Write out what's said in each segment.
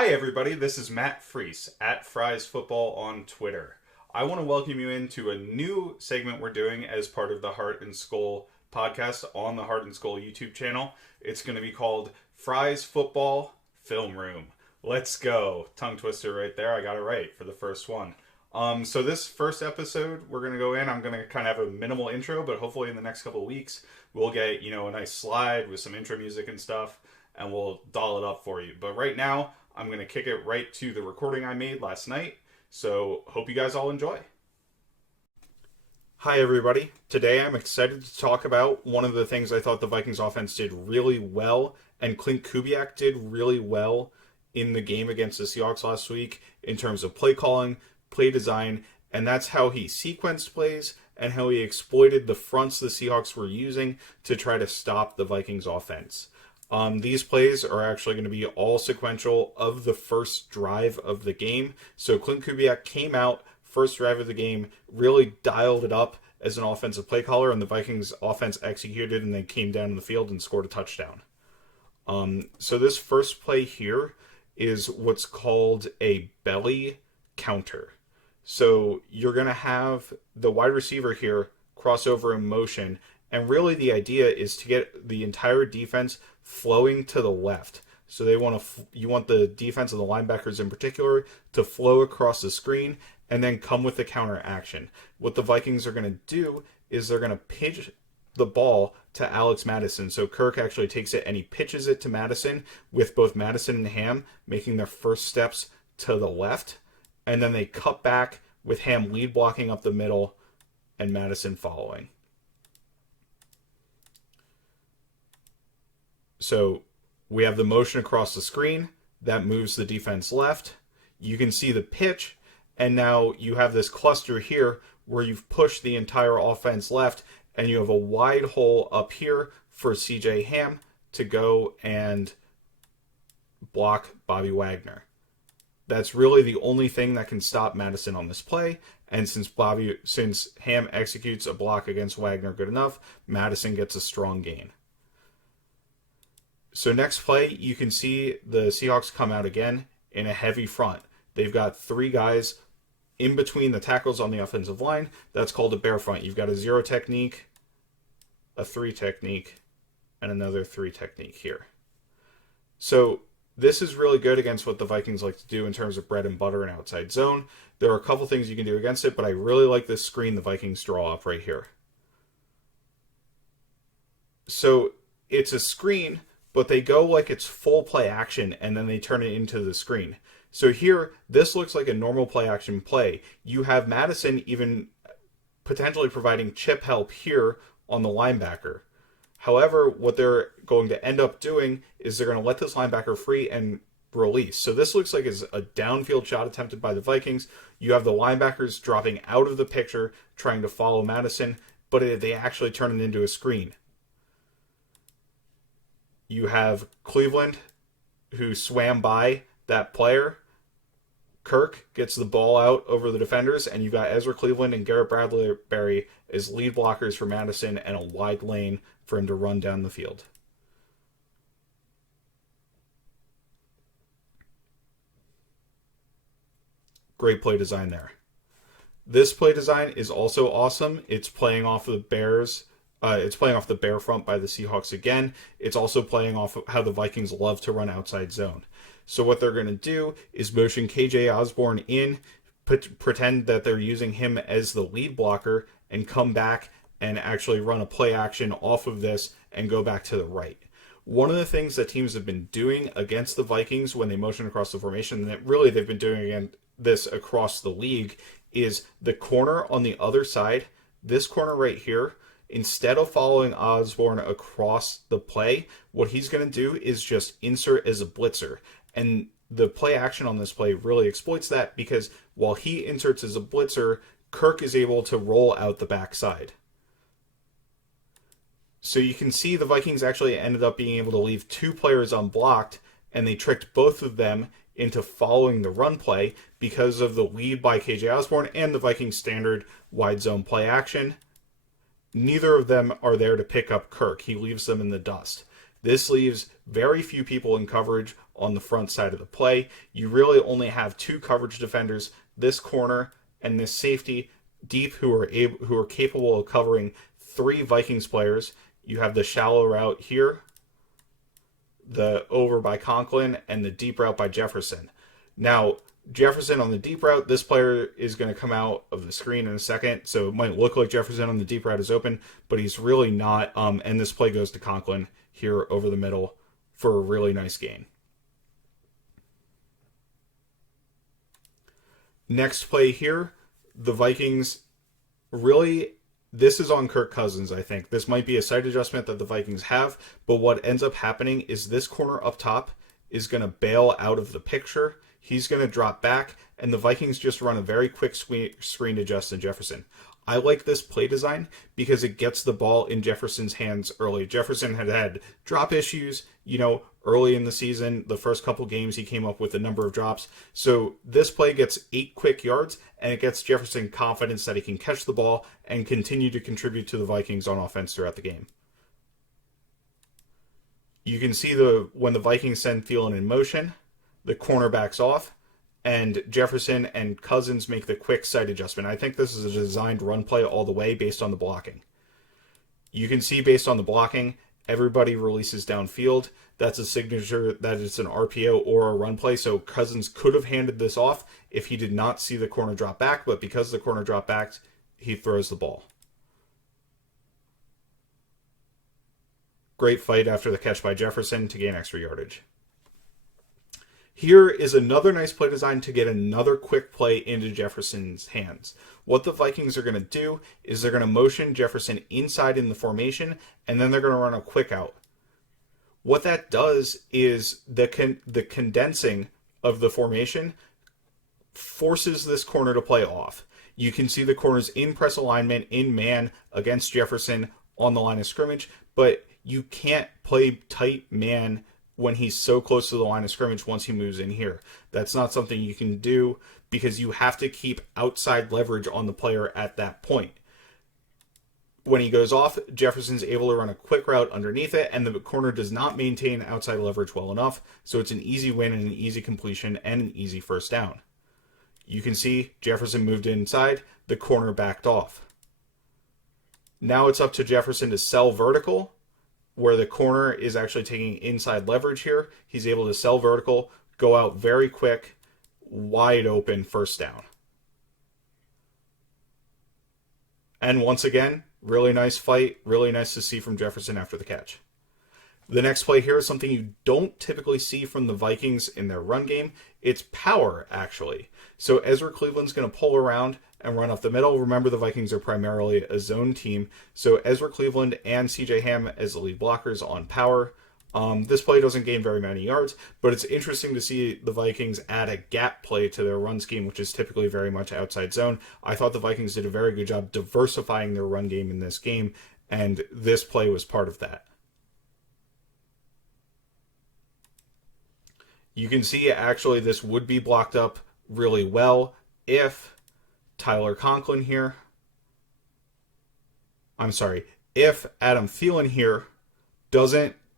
Hi, everybody. This is Matt Freese at Fries Football on Twitter. I want to welcome you into a new segment we're doing as part of the Heart and Skull podcast on the Heart and Skull YouTube channel. It's going to be called Fries Football Film Room. Let's go. Tongue twister right there. I got it right for the first one. So this first episode, we're going to go in. I'm going to kind of have a minimal intro, but hopefully in the next couple of weeks, we'll get, a nice slide with some intro music and stuff, and we'll doll it up for you. But right now, I'm going to kick it right to the recording I made last night. So hope you guys all enjoy. Hi, everybody. Today I'm excited to talk about one of the things I thought the Vikings offense did really well, and Klint Kubiak did really well in the game against the Seahawks last week in terms of play calling, play design, and that's how he sequenced plays and how he exploited the fronts the Seahawks were using to try to stop the Vikings offense. These plays are actually going to be all sequential of the first drive of the game. So Klint Kubiak came out, first drive of the game, really dialed it up as an offensive play caller, and the Vikings offense executed and they came down the field and scored a touchdown. So this first play here is what's called a belly counter. So you're going to have the wide receiver here cross over in motion, and really the idea is to get the entire defense flowing to the left. So you want the defense and the linebackers in particular to flow across the screen and then come with the counter action. What the Vikings are going to do is they're going to pitch the ball to Alex Mattison. So Kirk actually takes it and he pitches it to Mattison, with both Mattison and Ham making their first steps to the left. And then they cut back with Ham lead blocking up the middle and Mattison following. So we have the motion across the screen that moves the defense left. You can see the pitch, and now you have this cluster here where you've pushed the entire offense left, and you have a wide hole up here for CJ Ham to go and block Bobby Wagner. That's really the only thing that can stop Mattison on this play, and since Ham executes a block against Wagner good enough, Mattison gets a strong gain. So next play, you can see the Seahawks come out again in a heavy front. They've got three guys in between the tackles on the offensive line. That's called a bear front. You've got a 0 technique, a 3 technique, and another 3 technique here. So this is really good against what the Vikings like to do in terms of bread and butter and outside zone. There are a couple things you can do against it, but I really like this screen the Vikings draw up right here. So it's a screen, but they go like it's full play action and then they turn it into the screen. So here, this looks like a normal play action play. You have Mattison even potentially providing chip help here on the linebacker. However, what they're going to end up doing is they're going to let this linebacker free and release. So this looks like it's a downfield shot attempted by the Vikings. You have the linebackers dropping out of the picture, trying to follow Mattison, but they actually turn it into a screen. You have Cleveland, who swam by that player. Kirk gets the ball out over the defenders, and you've got Ezra Cleveland and Garrett Bradbury as lead blockers for Mattison and a wide lane for him to run down the field. Great play design there. This play design is also awesome. It's playing off of the Bears. It's playing off the bear front by the Seahawks again. It's also playing off of how the Vikings love to run outside zone. So what they're going to do is motion KJ Osborne in, pretend that they're using him as the lead blocker, and come back and actually run a play action off of this and go back to the right. One of the things that teams have been doing against the Vikings when they motion across the formation, and that really they've been doing this across the league, is the corner on the other side, this corner right here. Instead of following Osborne across the play, what he's going to do is just insert as a blitzer. And the play action on this play really exploits that, because while he inserts as a blitzer, Kirk is able to roll out the backside. So you can see the Vikings actually ended up being able to leave two players unblocked, and they tricked both of them into following the run play because of the lead by KJ Osborne and the Vikings standard wide zone play action. Neither of them are there to pick up Kirk. He leaves them in the dust. This leaves very few people in coverage on the front side of the play. You really only have two coverage defenders, this corner and this safety, deep, who are capable of covering three Vikings players. You have the shallow route here, the over by Conklin, and the deep route by Jefferson. Now, Jefferson on the deep route, this player is going to come out of the screen in a second, so it might look like Jefferson on the deep route is open, but he's really not, and this play goes to Conklin here over the middle for a really nice gain. Next play here, the Vikings really, this is on Kirk Cousins, I think. This might be a side adjustment that the Vikings have, but what ends up happening is this corner up top is going to bail out of the picture. He's going to drop back, and the Vikings just run a very quick screen to Justin Jefferson. I like this play design because it gets the ball in Jefferson's hands early. Jefferson had drop issues, early in the season. The first couple games, he came up with a number of drops. So this play gets 8 quick yards, and it gets Jefferson confidence that he can catch the ball and continue to contribute to the Vikings on offense throughout the game. You can see when the Vikings send Thielen in motion, the corner backs off, and Jefferson and Cousins make the quick side adjustment. I think this is a designed run play all the way based on the blocking. You can see based on the blocking, everybody releases downfield. That's a signature that it's an RPO or a run play, so Cousins could have handed this off if he did not see the corner drop back, but because the corner dropped back, he throws the ball. Great fight after the catch by Jefferson to gain extra yardage. Here is another nice play design to get another quick play into Jefferson's hands. What the Vikings are going to do is they're going to motion Jefferson inside in the formation, and then they're going to run a quick out. What that does is the condensing of the formation forces this corner to play off. You can see the corners in press alignment, in man against Jefferson on the line of scrimmage, but you can't play tight man when he's so close to the line of scrimmage once he moves in here. That's not something you can do because you have to keep outside leverage on the player at that point. When he goes off, Jefferson's able to run a quick route underneath it, and the corner does not maintain outside leverage well enough, so it's an easy win and an easy completion and an easy first down. You can see Jefferson moved inside, the corner backed off. Now it's up to Jefferson to sell vertical, where the corner is actually taking inside leverage here. He's able to sell vertical, go out very quick, wide open first down. And once again, really nice fight, really nice to see from Jefferson after the catch. The next play here is something you don't typically see from the Vikings in their run game. It's power, actually. So Ezra Cleveland's going to pull around and run up the middle. Remember, the Vikings are primarily a zone team. So Ezra Cleveland and CJ Ham as the lead blockers on power. This play doesn't gain very many yards, but it's interesting to see the Vikings add a gap play to their run scheme, which is typically very much outside zone. I thought the Vikings did a very good job diversifying their run game in this game, and this play was part of that. You can see actually this would be blocked up really well if Tyler Conklin here, if Adam Thielen here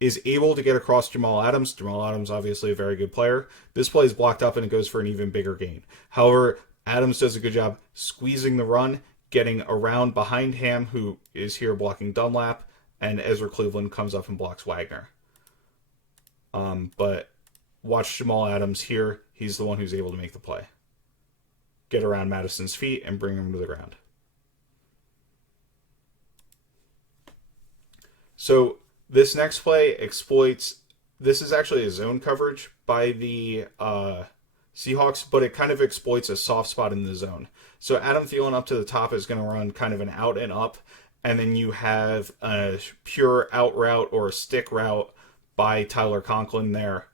is able to get across Jamal Adams. Jamal Adams, obviously a very good player. This play is blocked up and it goes for an even bigger gain. However, Adams does a good job squeezing the run, getting around behind Ham, who is here blocking Dunlap, and Ezra Cleveland comes up and blocks Wagner. But watch Jamal Adams here. He's the one who's able to make the play. Get around Mattison's feet and bring him to the ground. So this next play exploits, this is actually a zone coverage by the Seahawks, but it kind of exploits a soft spot in the zone. So Adam Thielen up to the top is going to run kind of an out and up, and then you have a pure out route or a stick route by Tyler Conklin there.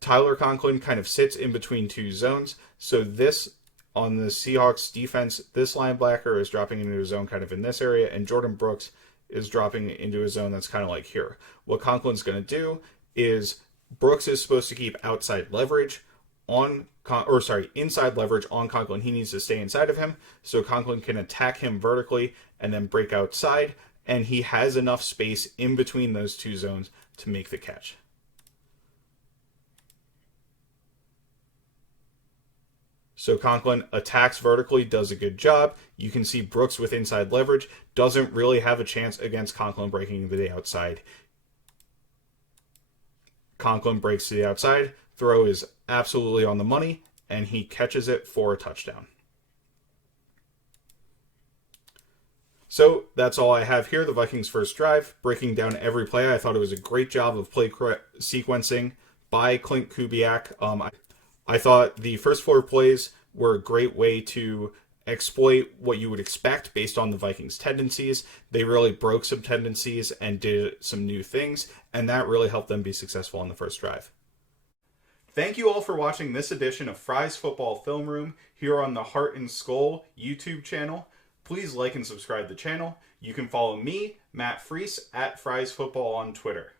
Tyler Conklin kind of sits in between two zones. So this, on the Seahawks defense, this linebacker is dropping into a zone kind of in this area, and Jordan Brooks is dropping into a zone that's kind of like here. What Conklin's going to do is Brooks is supposed to keep outside leverage inside leverage on Conklin. He needs to stay inside of him so Conklin can attack him vertically and then break outside, and he has enough space in between those two zones to make the catch. So Conklin attacks vertically, does a good job. You can see Brooks with inside leverage doesn't really have a chance against Conklin breaking to the outside. Conklin breaks to the outside. Throw is absolutely on the money, and he catches it for a touchdown. So that's all I have here. The Vikings' first drive, breaking down every play. I thought it was a great job of play sequencing by Klint Kubiak. I thought the first 4 plays were a great way to exploit what you would expect based on the Vikings' tendencies. They really broke some tendencies and did some new things, and that really helped them be successful on the first drive. Thank you all for watching this edition of Fry's Football Film Room here on the Heart and Skull YouTube channel. Please like and subscribe to the channel. You can follow me, Matt Freese, at Fry's Football on Twitter.